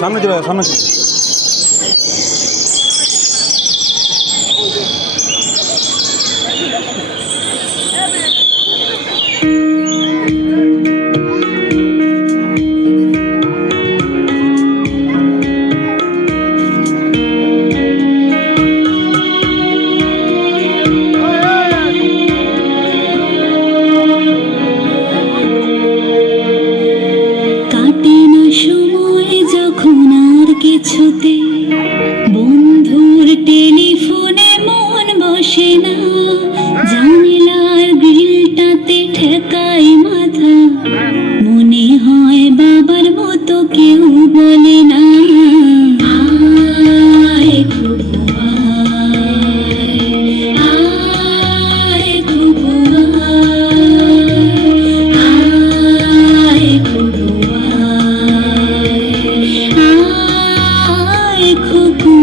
সামনে চলে সামনে। বন্ধুর টেলিফোনে মন বসে না, জানলার গ্রিলটাতে ঠেকাই মাথা, মনে হয় বাবার মতো কেউ বলে না আয় খুকু আয় খুকু আয় খুকু আয় খুকু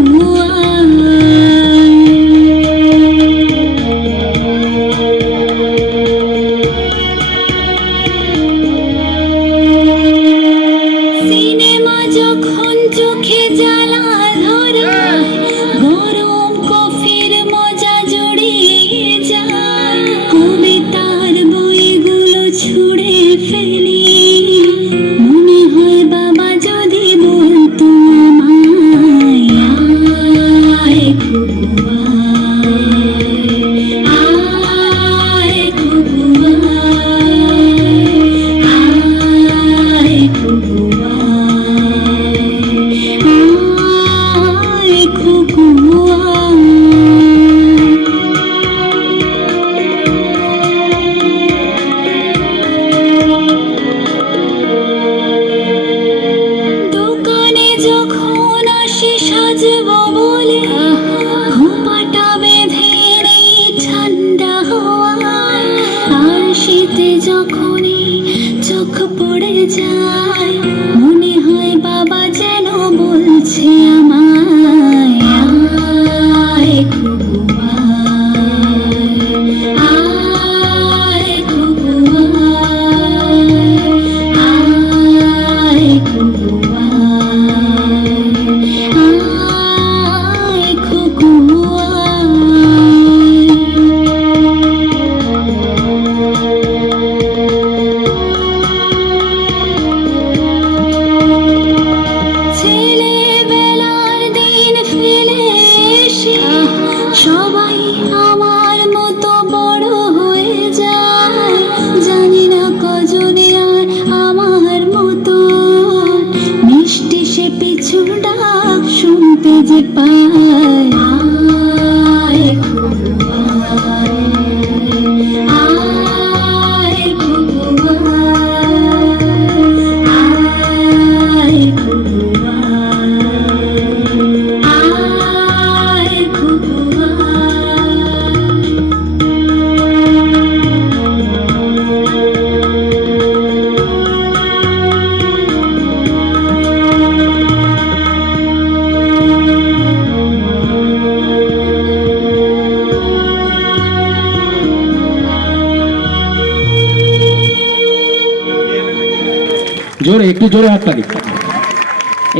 সিনেমা যখন চোখে জ্বালা ধরা, গরম কফির মজা জড়িয়ে যায়, কবিতার বইগুলো ছুঁড়ে ফেলি, মনে হয় বাবা যদি বলতো আমায় আয় খুকু আয় খুকু আয় খুকু আয় খুকু দোকানে যখন আসি সাজবো বলে, ঘোপাটা বেঁধে নেই ঠান্ডা হাওয়ায়, আর শীতে যখনই চোখ পড়ে যায়, মনে হয় বাবা যেন বলছে আমায় আয় খুকু আয় খুকু আয় খুকু আয় খুকু ছেলেবেলার দিন ফেলে এসে সবাই আমার মতো বড় হয়ে যায়, জানি না কজনে আর আমার মতো মিষ্টি সে পিছু ডাক শুনতে যে পায় আয় খুকু আয় খুকু আয় খুকু আয় খুকু জোরে একটু জোরে হাততালি।